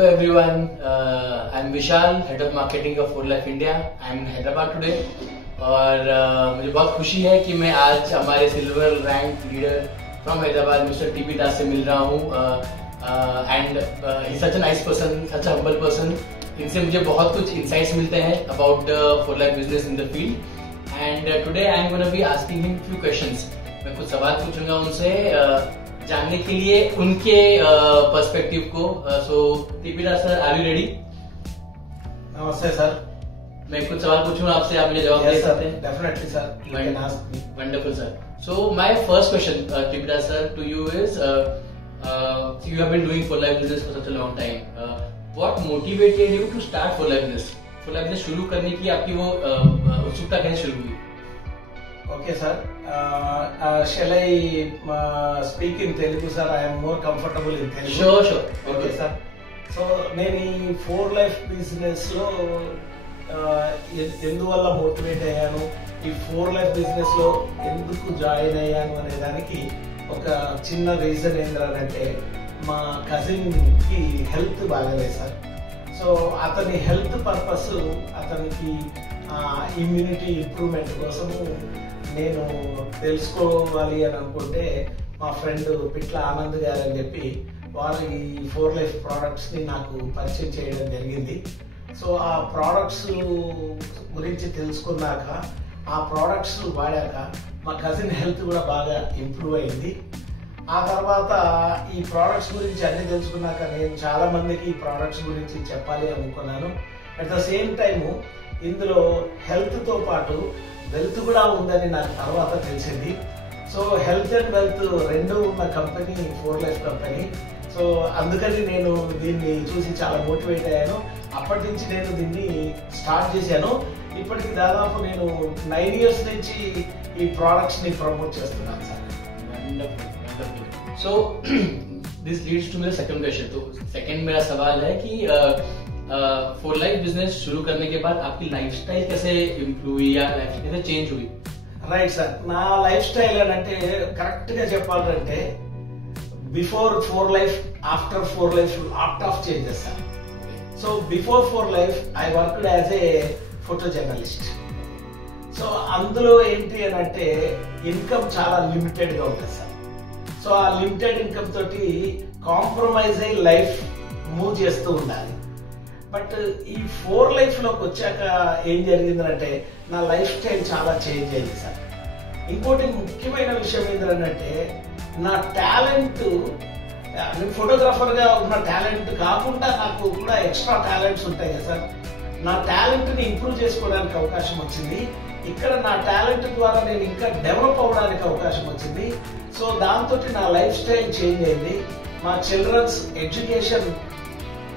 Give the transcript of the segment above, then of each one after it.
Hello everyone, I'm Vishal, Head of Marketing of 4Life India. I'm in Hyderabad today और मुझे बहुत खुशी है कि मैं आज हमारे silver rank leader from Hyderabad Mr TP Das से मिल रहा हूँ and he such a nice person, such a humble person. इनसे मुझे बहुत कुछ इंसाइट्स मिलते हैं about 4Life business in the field and today I am gonna be asking him few questions. मैं कुछ सवाल पूछूंगा उनसे जानने के लिए उनके पर्सपेक्टिव को. So TP Das sir, are you ready? नमस्ते सर. मैं कुछ सवाल पूछूंगा आपसे, आप मुझे जवाब दे सकते हैं? Definitely sir. Wonderful sir. So my first question, TP Das sir, to you is, you have been doing 4Life business for such a long time. What motivated you to start 4Life business? 4Life business शुरू करने की आपकी वो उत्सुकता कैसे शुरू हुई? Okay sir. Shall I speak in Telugu sir? I am more comfortable in Telugu. Sure. Okay sir. So నేను ఈ 4Life బిజినెస్ లో ఎందువల్ల మోటివేట్ అయ్యాను, ఈ 4Life బిజినెస్ లో ఎందుకు జాయిన్ అయ్యాను అనే దానికి ఒక చిన్న రీజన్ ఏంటంటే మా కజిన్ కి హెల్త్ బాగాలేదు సార్. సో అతని హెల్త్ పర్పస్, అతనికి ఇమ్యూనిటీ ఇంప్రూవ్మెంట్ కోసము నేను తెలుసుకోవాలి అని అనుకుంటే మా ఫ్రెండ్ పిట్ల ఆనంద్ గారు అని చెప్పి వారు ఈ 4Life ప్రోడక్ట్స్ ని నాకు పరిచయం చేయడం జరిగింది. సో ఆ ప్రోడక్ట్స్ గురించి తెలుసుకున్నాక, ఆ ప్రోడక్ట్స్ వాడాక మా కజిన్ హెల్త్ కూడా బాగా ఇంప్రూవ్ అయింది. ఆ తర్వాత ఈ ప్రోడక్ట్స్ గురించి అన్ని తెలుసుకున్నాక నేను చాలా మందికి ఈ ప్రోడక్ట్స్ గురించి చెప్పాలి అనుకున్నాను. అట్ ద సేమ్ టైము ఇందులో హెల్త్ తో పాటు వెల్త్ కూడా ఉందని నాకు తర్వాత తెలిసింది. సో హెల్త్ అండ్ వెల్త్ రెండు ఉన్న కంపెనీ 4Life కంపెనీ. సో అందుకని నేను దీన్ని చూసి చాలా మోటివేట్ అయ్యాను. అప్పటి నుంచి నేను దీన్ని స్టార్ట్ చేశాను. ఇప్పటికి దాదాపు నేను 9 years నుంచి ఈ ప్రోడక్ట్స్ ని ప్రమోట్ చేస్తున్నాను sir. So this leads to मेरा सेकंड क्वेश्चन. तो सेकंड मेरा सवाल है कि 4Life बिजनेस शुरू करने के बाद आपकी लाइफस्टाइल कैसे इम्प्रूव हुई या लाइफस्टाइल कैसे चेंज हुई? Right sir. నా లైఫ్ స్టైల్ అని అంటే కరెక్ట్ గా చెప్పాలంటే before 4Life, after 4Life lot of changes sir. So before 4Life I worked as a photo journalist. So అందులో ఏంటి అని అంటే ఇన్కమ్ చాలా లిమిటెడ్ గా ఉంటుంది సార్. సో ఆ లిమిటెడ్ ఇన్కమ్ తోటి కాంప్రమైజ్ అయ్యి లైఫ్ మూవ్ చేస్తూ ఉండాలి. బట్ ఈ 4Life లోకి వచ్చాక ఏం జరిగిందంటే నా లైఫ్ స్టైల్ చాలా చేంజ్ అయింది సార్. ఇంకోటి ముఖ్యమైన విషయం ఏంటంటే నా టాలెంట్, నేను ఫోటోగ్రాఫర్ గా ఉన్న టాలెంట్ కాకుండా నాకు కూడా ఎక్స్ట్రా టాలెంట్స్ ఉంటాయి కదా సార్. నా టాలెంట్ ని ఇంప్రూవ్ చేసుకోవడానికి అవకాశం వచ్చింది. ఇక్కడ నా టాలెంట్ ద్వారా నేను ఇంకా డెవలప్ అవ్వడానికి అవకాశం వచ్చింది. సో దాంతో నా లైఫ్ స్టైల్ చేంజ్ అయింది. మా చిల్డ్రన్స్ ఎడ్యుకేషన్,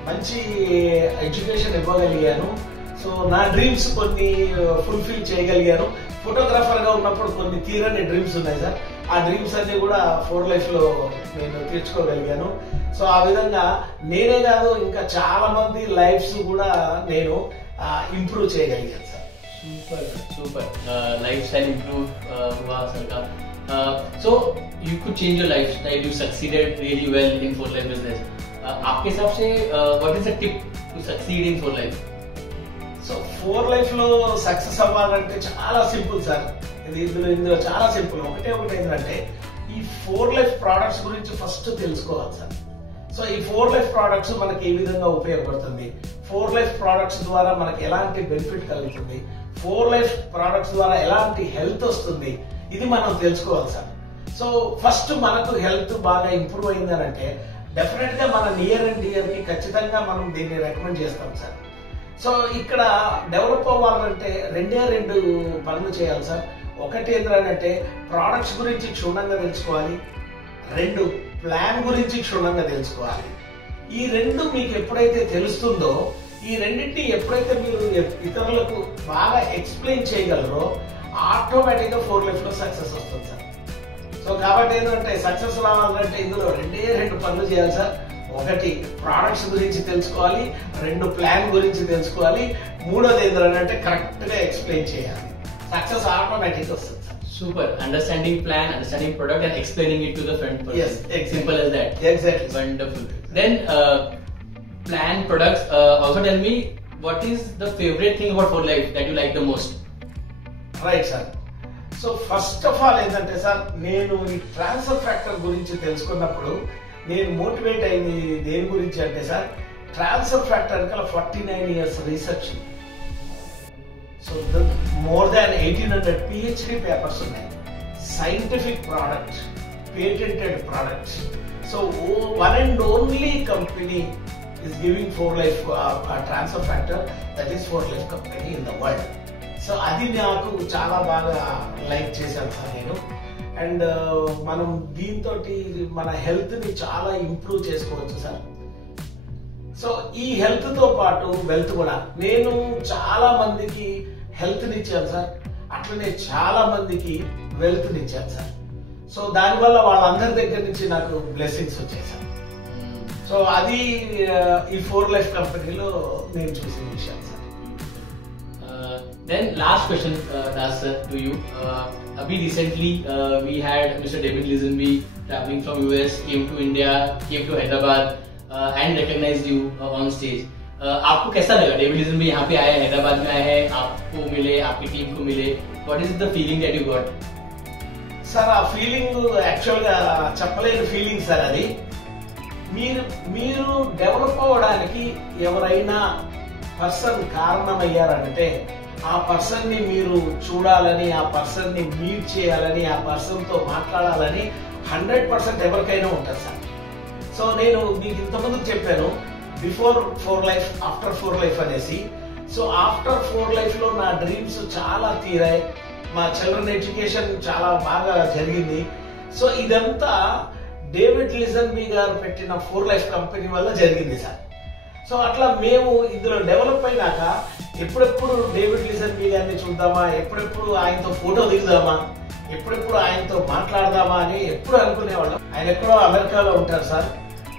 మంచి ఎడ్యుకేషన్ ఇవ్వగలిగాను. సో నా డ్రీమ్స్ కొన్ని ఫుల్ఫిల్ చేయగలిగాను. ఫోటోగ్రాఫర్ గా ఉన్నప్పుడు కొన్ని తీరని డ్రీమ్స్ ఉన్నాయి సార్. ఆ డ్రీమ్స్ అన్ని కూడా 4Life లో నేను తీర్చుకోగలిగాను. సో ఆ విధంగా నేనే కాదు ఇంకా చాలా మంది లైఫ్స్ కూడా నేను ఇంప్రూవ్ చేయగలిగాను సార్. सुपर लाइफस्टाइल इंप्रूव हुआ सर का. So you could change your lifestyle, you succeeded really well in 4Life business. आपके हिसाब से what is the tip to succeed in 4Life? So 4Life లో సక్సెస్ అవ్వాలంటే చాలా సింపుల్ సార్. ఇందులో చాలా సింపుల్. ఒకటే ఏంటంటే ఈ 4Life ప్రోడక్ట్స్ గురించి ఫస్ట్ తెలుసుకోవాలి సార్. సో ఈ 4Life ప్రోడక్ట్స్ మనకి ఏ విధంగా ఉపయోగపడుతుంది, 4Life ప్రోడక్ట్స్ ద్వారా మనకి ఎలాంటి బెనిఫిట్ కలుగుతుంది, 4Life ప్రోడక్ట్స్ ద్వారా ఎలాంటి హెల్త్ వస్తుంది, ఇది మనం తెలుసుకోవాలి సార్. సో ఫస్ట్ మనకు హెల్త్ బాగా ఇంప్రూవ్ అయిందనంటే డెఫినెట్ గా మన నియర్ అండ్ డియర్ కి ఖచ్చితంగా మనం దీన్ని రికమెండ్ చేస్తాం సార్. సో ఇక్కడ డెవలప్ అవ్వాలంటే రెండు పనులు చేయాలి సార్. ఒకటి ఏంటంటే ప్రోడక్ట్స్ గురించి క్షుణ్ణంగా తెలుసుకోవాలి, 2 ప్లాన్ గురించి క్షుణ్ణంగా తెలుసుకోవాలి. ఈ 2 మీకు ఎప్పుడైతే తెలుస్తుందో, ఈ రెండింటిని ఎప్పుడైతే మీరు ఇతరులకు బాగా ఎక్స్ప్లెయిన్ చేయగలరో ఆటోమేటిక్ గా 4Life లో సక్సెస్ వస్తుంది సార్. సో కాబట్టి ఏంటంటే సక్సెస్ రావాలంటే ఇందులో 2 పనులు చేయాలి సార్. ఒకటి ప్రోడక్ట్స్ గురించి తెలుసుకోవాలి, 2 ప్లాన్ గురించి తెలుసుకోవాలి, 3వది ఏంటంటే కరెక్ట్ గా ఎక్స్ప్లెయిన్ చేయాలి. సక్సెస్ ఆటోమేటిక్ వస్తుంది sir. Super. Understanding plan, understanding product and explaining it to the front person. Yes, exactly. Simple as that. Exactly. Wonderful. Then plan products, also tell me what is the favorite thing about 4Life that you like the most? Right sir. So first of all ఏంటంటే sir, నేను ఈ transfer factor గురించి తెలుసుకున్నప్పుడు నేను motivate అయింది దేని గురించి అంటే సార్, ట్రాన్స్ఫర్ ఫ్యాక్టర్ వెనకాల 49 years research. So more than 1800 PhD papers ఉన్నాయి. Scientific product, patented product. So one and only company is giving 4Life transfer factor, that is 4Life company in the world. So అది నాకు చాలా బాగా like చేశాను sir నేను. And మనం దీంతో మన హెల్త్ ని చాలా ఇంప్రూవ్ చేసుకోవచ్చు సార్. సో ఈ హెల్త్ తో పాటు వెల్త్ కూడా, నేను చాలా మందికి హెల్త్ నిచ్చాను సార్, అట్లనే చాలా మందికి వెల్త్ నిచ్చాను సార్. సో దానివల్ల వాళ్ళందరి దగ్గర నుంచి నాకు బ్లెస్సింగ్స్ వచ్చాయి సార్. సో అది ఈ 4Life కంపెనీలో నేను చూసిన విషయం sir. Then last question, Das sir, to you. Abhi recently we had Mr. David Lisenby traveling from US, came to India, came to Hyderabad and recognized you on stage. आपको कैसा लगा? David लिजनबी यहाँ पे आए, हैदराबाद में आए हैं, आपको मिले, आपकी टीम को मिले. What is the feeling that you got? Sir ఆ ఫీలింగ్ యాక్చువల్గా చెప్పలేని ఫీలింగ్ సార్. అది మీరు డెవలప్ అవ్వడానికి ఎవరైనా పర్సన్ కారణమయ్యారంటే ఆ పర్సన్ ని మీరు చూడాలని, ఆ పర్సన్ ని మీట్ చేయాలని, ఆ పర్సన్ తో మాట్లాడాలని 100% ఎవరికైనా ఉంటుంది సార్. సో నేను మీకు ఇంతకుముందు చెప్పాను బిఫోర్ 4Life, ఆఫ్టర్ 4Life అనేసి. సో ఆఫ్టర్ 4Life లో నా డ్రీమ్స్ చాలా తీరాయి. మా చిల్డ్రన్ ఎడ్యుకేషన్ చాలా బాగా జరిగింది. సో ఇదంతా డేవిడ్ లిజన్బీ గారు పెట్టిన 4Life కంపెనీ వల్ల జరిగింది సార్. సో అట్లా మేము ఇందులో డెవలప్ అయినాక ఎప్పుడెప్పుడు డేవిడ్ లిజన్బీ గారిని చూద్దామా, ఎప్పుడెప్పుడు ఆయనతో ఫోటో దిగుదామా, ఎప్పుడెప్పుడు ఆయనతో మాట్లాడదామా అని ఎప్పుడు అనుకునేవాళ్ళం. ఆయన ఎక్కడో అమెరికాలో ఉంటారు సార్.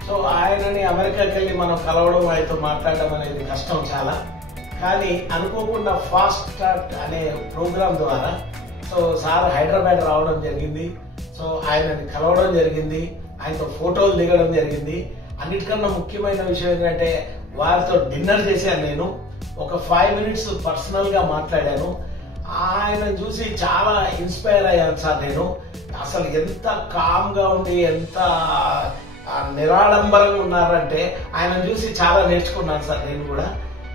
సో ఆయనని అమెరికాకి వెళ్ళి మనం కలవడం, ఆయనతో మాట్లాడడం అనేది కష్టం చాలా. కానీ అనుకోకుండా ఫాస్ట్ స్టార్ట్ అనే ప్రోగ్రాం ద్వారా సో సార్ హైదరాబాద్ రావడం జరిగింది. సో ఆయనని కలవడం జరిగింది, ఆయనతో ఫోటోలు దిగడం జరిగింది. అన్నిటికన్నా ముఖ్యమైన విషయం ఏంటంటే వారితో డిన్నర్ చేశాను నేను. ఒక 5 minutes పర్సనల్ గా మాట్లాడాను. ఆయన చూసి చాలా ఇన్స్పైర్ అయ్యాను సార్ నేను. అసలు ఎంత కామ్ గా ఉండి, ఎంత నిరాడంబరంగా ఉన్నారంటే ఆయన చూసి చాలా నేర్చుకున్నాను సార్ నేను కూడా.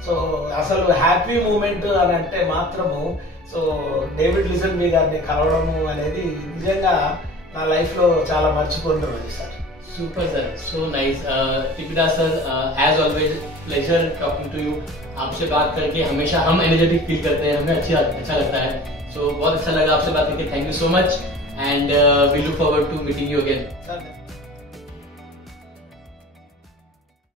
సో అసలు హ్యాపీ మూమెంట్ అని అంటే మాత్రము సో డేవిడ్ లిజన్బీ గారిని కలవడము అనేది నిజంగా నా లైఫ్ లో చాలా మర్చిపోతున్నది sir. Super sir, so nice. टिपिदा sir, as always pleasure talking to you. आपसे बात करके हमेशा हम एनर्जेटिक फील करते हैं, हमें अच्छा लगता है. So बहुत अच्छा लगा आपसे बात करके. Thank you so much and we look forward to meeting you again. Sir,